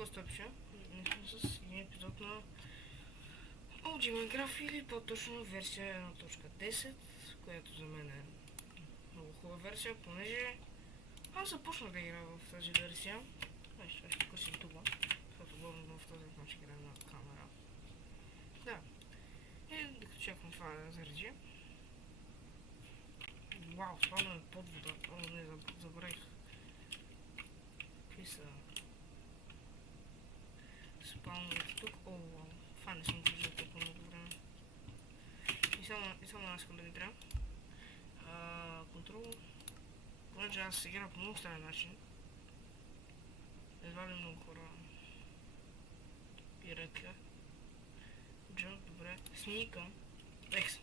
какво стъпче? С един епизод на OG Minecraft или по-точно версия 1.10, която за мен е много хубава версия, понеже аз започнах да играя в тази версия. Ще покъсим туба, защото главно в този начин играя на камера. Да. И докато чакам това да зареди. Вау, спадаме под вода. О, не, забравих. Какви са спалновете тук? О, вау. Това не съм виждал толкова много време. И само една секунда ми трябва. Контрол. Понеже аз играя по много странен начин. Едва ли много хора пирака. Джамп, добре. Сникам. Екс.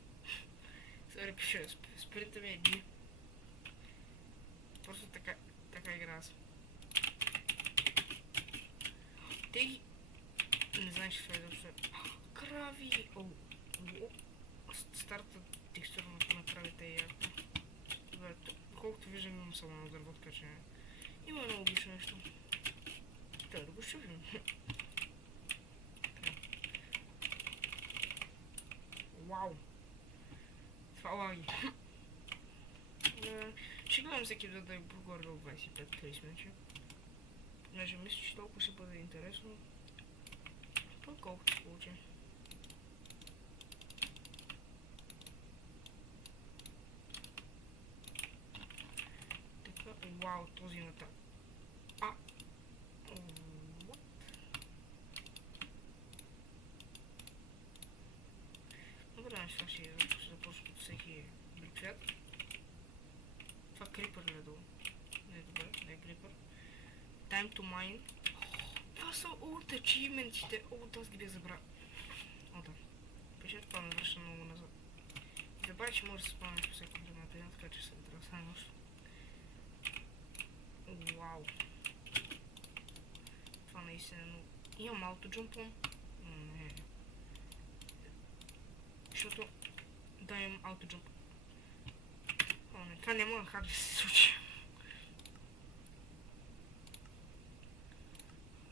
Сега пише, сприта ми еди. Просто така игра аз. Те не знаеш, че това е защо. Крави! О, старта текстура на кравите е яко. Добре, колкото виждам имам само на дърво, така че има едно логично нещо. Трябва да го щупим. Вау! Това лаги. Ще гледам всеки епизод да е по-горе до 25-30 минути. Понеже мисля, че толкова ще бъде интересно. Колкото се получи. Така, вау, този натак. What? Добре, сега ще започна като всеки друг свят. Това крипър ли е долу? Не, добре, не е крипър. Time to mine. Това са old achievementите. Аз ги бях забрал. Да. Пише това ме връща много назад. Забравя, че може да се спомня по всяко време, така че се трябва да стане още. Вау. Това наистина е много. Имам аутоджумпом. Не. Защото да, имам аутоджумп. О, не, това няма как да се случи.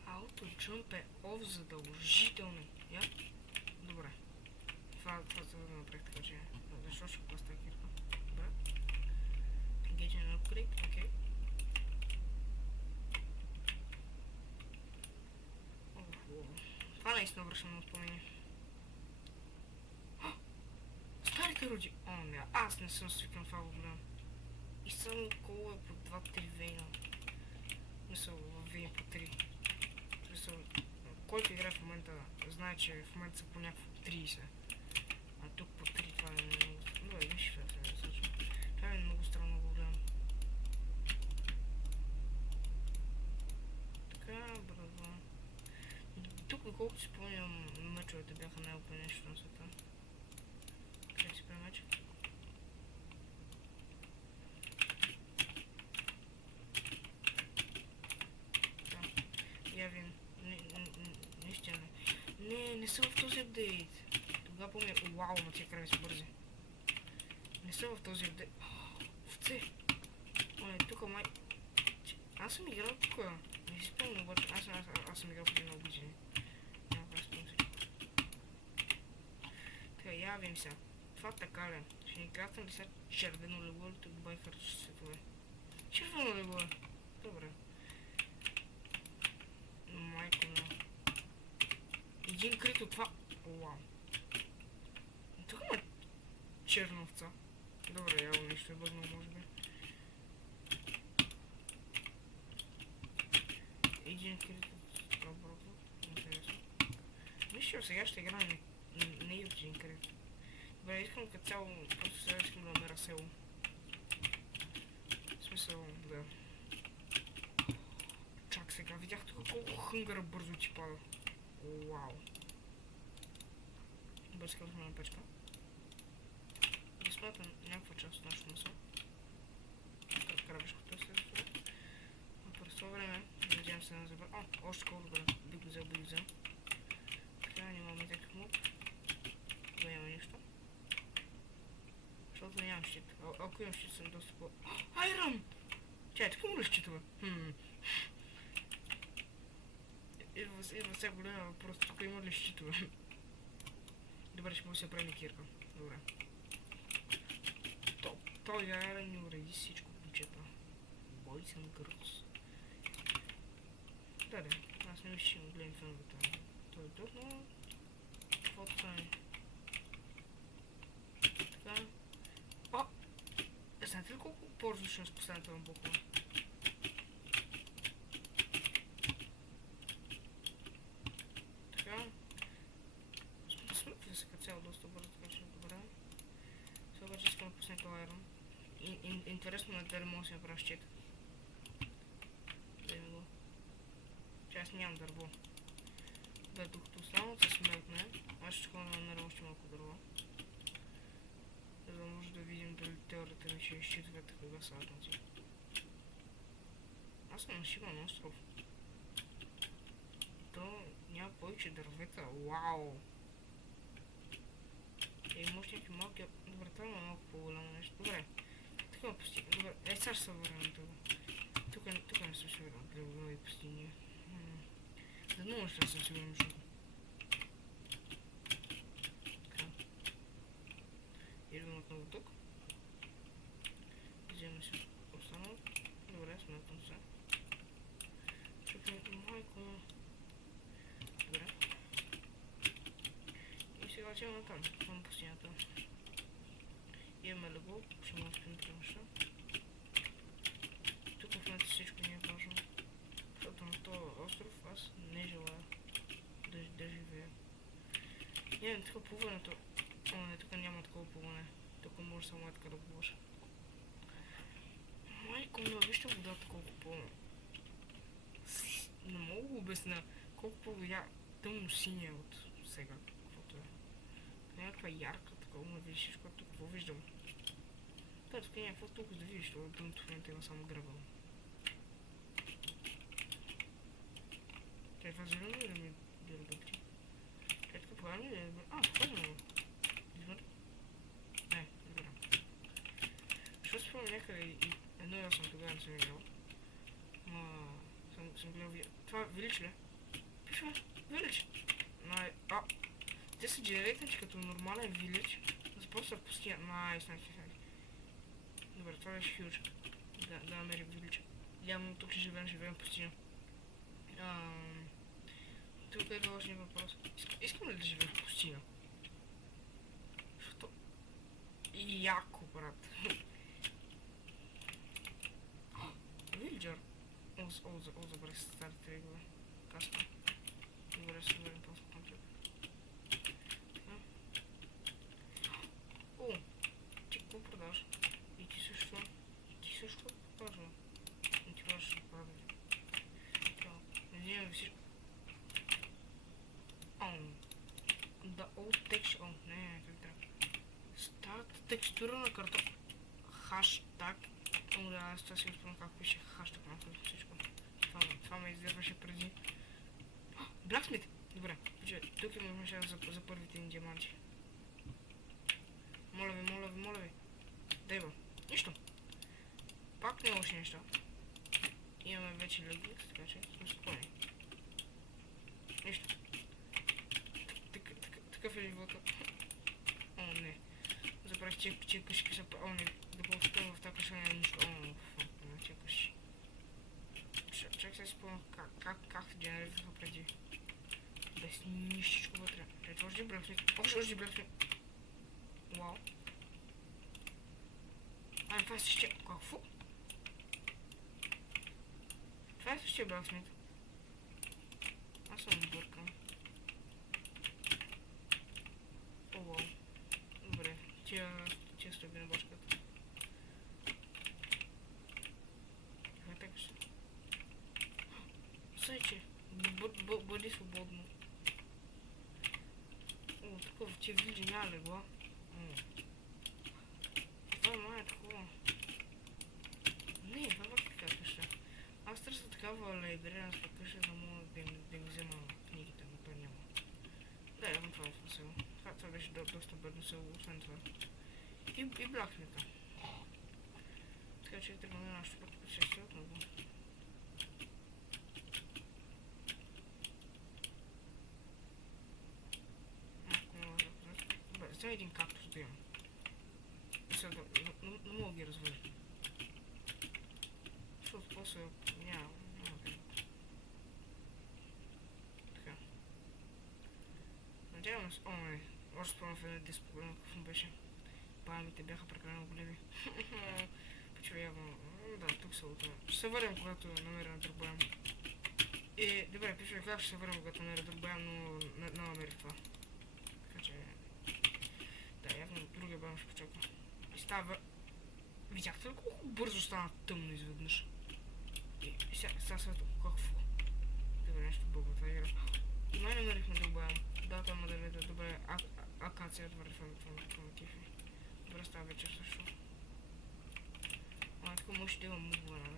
Аутоджумп е оф задължително. Я? Добре. Това за да направих така, че... Защо ще попаста кирка? Добре. Engage на upgrade, окей. Това наистина връща много спомени. Старите роди! О, не, аз не съм свикнал това го гледам. И само коло е по 2-3 вейна. Мисъл, във вейн по 3. Мисъл, който играе в момента, знае, че в момента са по някакво 30. А тук по 3 това е много странно. Добре, виж това трябва да случва. Това е много странно го гледам. Така, браво. Тук, доколкото си помням, мъчовете бяха най-опре нещо на света. Как си премача? Я вин. Наистина. Не съм в този апдейт. Тогава помня. Вау, ма тия крави са бързи. Не съм в този апдейт. Овце! Оле, тук май... Аз съм играл тук. Не си спомням, обаче. Аз съм играл преди много години. Няма как спомням си. Така, явим сега. Това така ли? Ще ни кратам ли сега червено легло или тук байфър светове? Червено легло е. Добре. Майко на... Един крит от това... Вау. Тук има черновца. Добре, явно нещо е бъднал, може би. Един крит от това броква. Интересно. Вижте, сега ще играем не и от един крит. Добре, искам като цяло, просто сега искам да намеря село. В смисъл, да. Чак сега, видях тук колко хънгъра бързо ти пада. Вау. Бързка на печка. Да смятам някаква част от нашото месо. Крабешкото е след това. А през това време, надявам се да не забравя. Още колко добре. Би го взел. Така, нямаме някакъв моб. Да няма нищо. Защото нямам щит. Ако имам щит, съм доста по... Айрон! Тя е така му ли щитова? Идва всяко голема въпрос, тук има ли щитове? Добре, ще му се прави кирка. Добре. Той яра ни уреди всичко, момчета. Бой съм гърц. Да, аз не мисля, че му гледам феновете. Той е тук, но... Каквото стане? Така. О! Знаете ли колко по-различно с последната вам буква? Така. Смъква се като цяло доста бързо, така че е добре. Сега обаче искам да пусне това Iron. Интересно на дали мога да си направя щит. Дай ми го. Че аз нямам дърво. Да, докато останалото се смелтне, аз ще ходя да намеря още малко дърво. За да може да видим дали теорията ми ще изчитва такива садници. Аз съм на шибан остров. То няма повече дървета. Вау! Може някакви малки... Добре, това има малко по-голямо нещо. Добре. Такова пустиня. Добре, сега ще се върнем на това. Тук не съм сигурен. Гледове пустиня. За много ще съм сигурен между. Така. Идвам отново тук. Вземем си останало. Добре, смятам се. Чукай, майко. Добре. И сега отиваме там, към пустинята. Имаме ли го, ще му успим премъща. Тук в момента всичко не е важно. Защото на този остров аз не желая да живея. Нямам такова плуването. О, не, тук няма такова плуване. Тук може само така да плуваш. Майко, но вижте водата колко пълна. Не мога го обясня колко по-видя тъмно синя от сега. Каквото е. Някаква ярка, такова ме видиш всичко, тук какво виждам. Да, тук е някакво толкова да видиш, това дъното в момента има само гръбъл. Това зелено ли да ми дълбъкти? Така правилно ли да ми... показвам го. Извън? Не, добре. Защо спомням някъде и едно я съм тогава не съм видял. Съм гледал видео. Това Вилич ли? Пише, Вилич. Те са дженерейтничи като нормален Вилич. За просто пустия. Найс. Добре, това беше хюдж. Да намерим Вилич. Явно тук ще живеем в пустиня. Тук е важният въпрос. Искам ли да живея в пустиня? Защото... Яко, брат. Вилджър. Забрах се стари тригове. Каска. Добре, ще върнем просто към теб. Ти какво продаваш? И ти също. Ти също продаваш. И ти можеш да прави. Надявам ви всичко. Да, texture. Не, как трябва. Старата текстура на картоф. Хаштаг. Да, аз това си спомням как пише хаштаг на всичко. Това ме издърваше преди. Blacksmith! Добре, тук имаме шанс за първите ни диаманти. Моля ви. Дай го. Нищо. Пак не още нещо. Имаме вече легит, така че сме спокойни. Нищо. Такъв е живота. О, не. Забравих, че къщи са... О, не. Да повторя в тази къща няма нищо. О, фак, че къщи. Чак се спомням как се генерираха преди. Без нищичко вътре. Ето още Blacksmith. Още Blacksmith. Вау. Това е същия... Какво? Това е същия Blacksmith. Аз съм бъркам. О, вау. Добре. Тия стъби на башката. Това така ще... Сайче. Бъди свободно. О, такова, тия вилджи няма легла. Това май е такова. Не, това пак така къща. Аз търся такава лайбреренска къща, за да мога да ми взема книгите, но той няма. Да, явно това е село. Това беше доста бедно село, освен това. И Blacksmith. Така че тръгваме нашето пътешествие отново. ги развали. Защото после няма как. Така. Надявам се... О, не. Още спомням в един диск, какво беше. Паламите бяха прекалено големи. Почва явно... Да, тук са от... Ще се върнем, когато намерим друг боям. Добре, пише как ще се върнем, когато намеря друг боям, но не намерих това. Така че... Да, явно другия боям ще почака. И става... Видяхте ли колко бързо стана тъмно изведнъж? И сега светло, какво? Добре, нещо бълва това игра. И май намерихме друг боям. Да, това моделите, добре, акация отвърли това на кифи. Добре, става вечер също. Така може да има мугла, нали?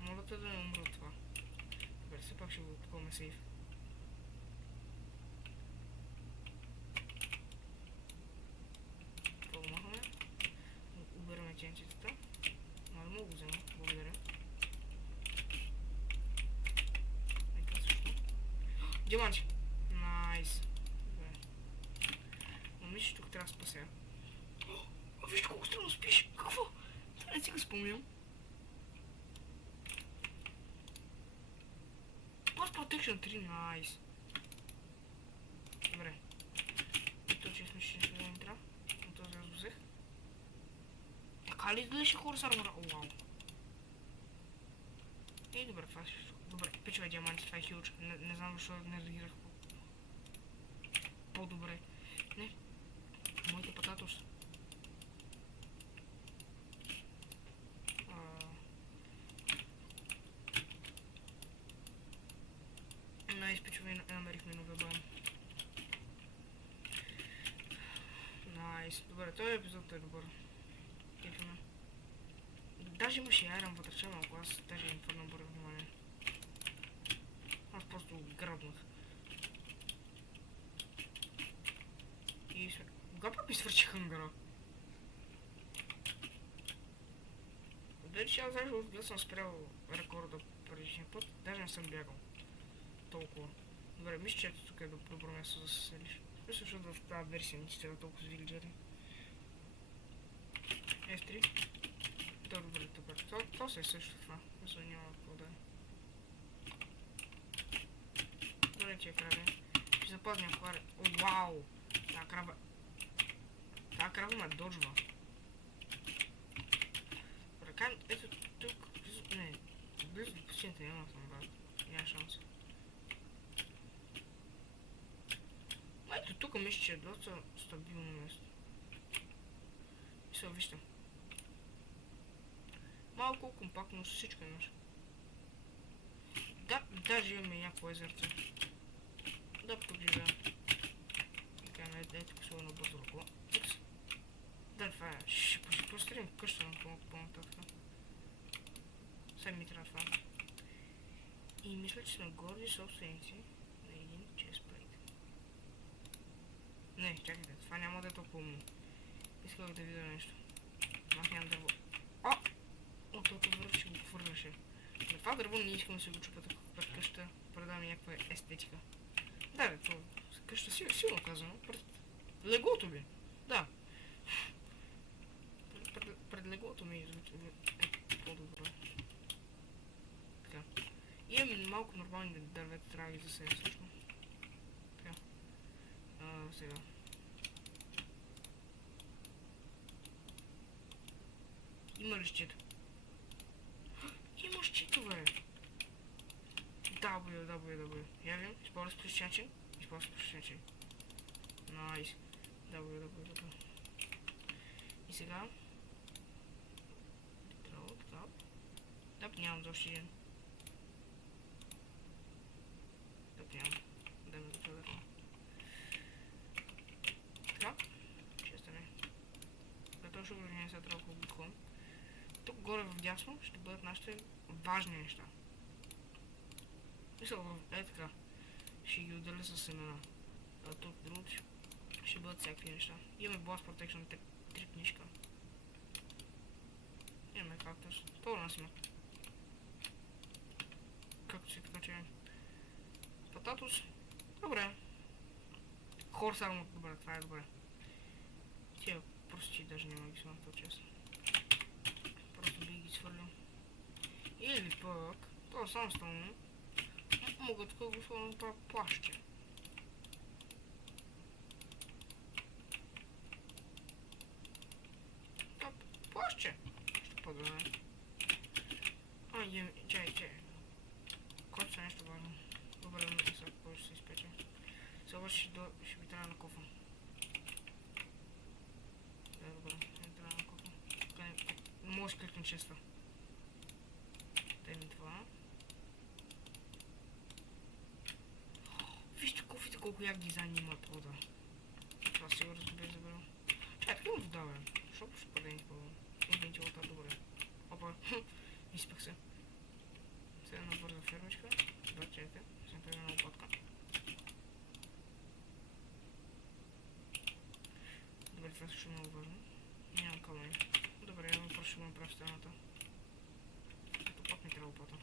Моля те да не умра от това. Добре, все пак ще го такова сейф. Това го махаме. Убираме ченчетата. Но мога го взема, благодаря. Нека също. Диаманче! Найс! Добре. Но мисля, че тук трябва да спася. Вижте колко странно спиш! Какво? Това не си го спомням. Boss Protection 3, найс. Добре. И то, че сме ще да не трябва. Но този аз го взех. Така ли да ще хора с армора? О, вау. Добре, това е също. Добре, пичове диаманти, това е хилч. Не знам защо не реагирах по-добре. Не. Моите пататос. Найс, пичове, намерихме новия бан. Найс. Добре, този епизод е добър. Кефиме. Даже имаше айрон вътре, че малко, аз даже им твърдно бързо внимание. Аз просто грабнах. И сме... Кога пък ми свърши хънгъра? Дали че аз даже съм спрял рекорда предишния път, даже не съм бягал. Толкова. Добре, мисля, че тук е добро място да се селиш. Мисля, защото в тази версия не ще толкова с вилджери. F3. Добре, добре. Това се е също това. Мисля, няма какво да е. Добре, че е крави. Ще запазня хваля. О, вау! Тая крава... Тая крава ме доджва. Добре, ето тук... Не, близо до пустинята няма съм, брат. Няма шанс. Ето тук мисля, че е доста стабилно место. Мисля, вижте. Малко компактно, всичко имаш. Да, даже имаме някакво езерце. Да, тук живея. Така, ето тук се едно бързо ръкова. Да, това е. Ще построим къща на по-нататък. Сега ми трябва това. И мисля, че сме горди собственици на един честплейт. Не, чакайте, това няма да е толкова умно. Исках да видя нещо. Аз нямам дърво. О! От толкова върх, че го хвърляше. На това дърво не искам да се го чупя тук пред къща, предам някаква естетика. Да, бе, това къща силно казано. Пред леглото ми. Да. Пред леглото ми е по-добро. Така. Имам малко нормални дървета, трябва да ги засея също. Така. Сега. Има ли щит? Има щитове! W. Я вим, използвай плюс чачин. Найс. W. И сега... Тап нямам за още един. Тап нямам. Дай ме да продължим. Така. Ще стане. Като ще го не са толкова обикон. Тук горе в дясно ще бъдат нашите важни неща. Мисля, така. Ще ги отделя с семена. А тук другото ще бъдат всякакви неща. Имаме Boss Protection 3 книжка. Имаме кактус. Това нас има. Както си така че... Пататус. Добре. Хорс армор. Добре, това е добре. Тия прости даже няма ги сме, това честно. Lily Park, to sam z tą. Mogę tylko wysłać płaszcze. To płaszcze. Jeszcze podane. A nie, czekaj. Kończę jeszcze bardzo. Dobra, no sobie powiesz coś specie. Zobacz do szpitala na kofę. Dobra, szpitala na kofę. Можешь кliknąć czysto. Daj mi 2. Wiesz tylko jak design nie ma poda. Teraz się go rozbiję zabrał. Czekaj, tak ją wdałem. Szop podejść, bo nie będzie o to dobre. Opa, inspekcja. Chcę na bardzo fermeczkę. Zobaczcie, jestem pewien na upadka. Dobra, teraz już nie uważam. Nie mam kolej. Dobra, ja bym prosił prosto na to. To potnie teraz łopata.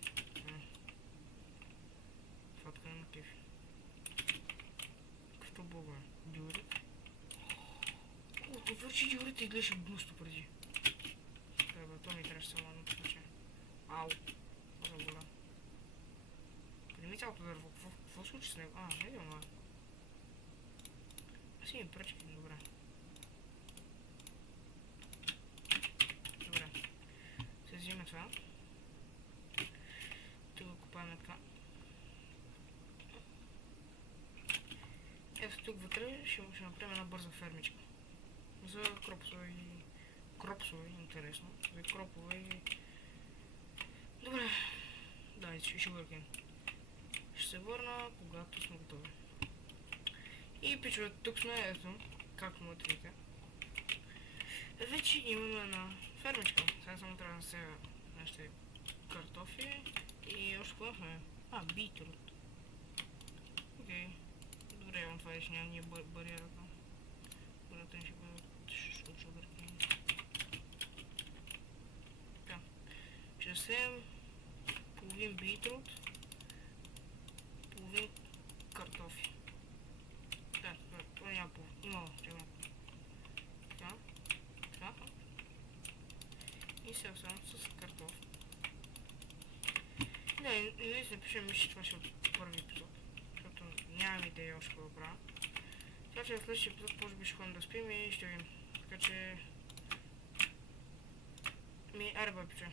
Фотка на кефе. Кто бога? Диурит? О, тут вообще диурит и глядишь в густу приди. Треба, то не треш само на поче. Ау. Забыла. Поднимите туда в случае с ним. А, видел, ладно. Си, прочки, добре. Добре. Се взима това. Тук купаем така. Ето тук вътре ще направим една бърза фермичка. За кропсове, интересно. За кропове и... Добре. Да, ще върким. Ще се върна, когато сме готови. И пичове, тук сме, ето, както му видите. Вече имаме една фермичка. Сега само трябва да сега нашите картофи и още какво сме? А, битрут. Окей. Добре, on това ще няма ние бариерата. Бариерата ни ще бъде шудърки. Така. Ще сеем половин битрут, половин картофи. Да, това няма половин. Има, чакай. Така. Така. И сега само с картоф. Не напишем, мисля, че това ще е първи епизод. Нямам идея още какво да правя. Така че в следващия епизод може би ще ходим да спим и ще видим. Така че... аре бе, пиче.